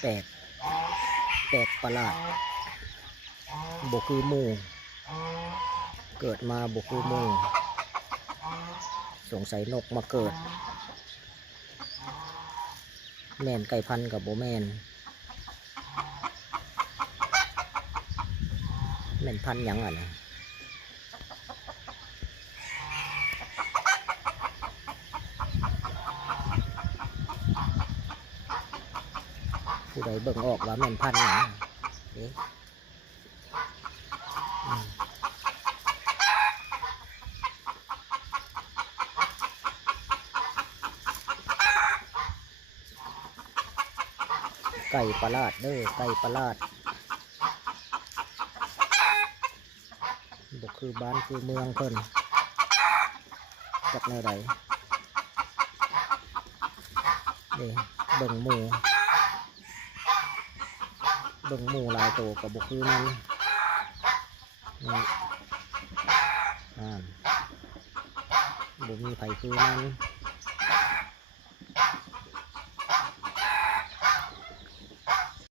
แปลกประหลาดบ่คือหมู่เกิดมาบ่คือหมู่สงสัยนกมาเกิดแม่นไก่พันธุ์กับบ่แม่นพันธุ์หยังอ่ะนะผู้ใดเบิ่งออกว่าแม่นพันธุ์หยังนี่ไก่ประหลาดเด้อไก่ประหลาดบ่คือบ้านคือเมืองเพิ่นจักแนวใดนี่เบิ่งหมู่หลายโตกับบ่คือมันนี่บ่มีไผคือมัน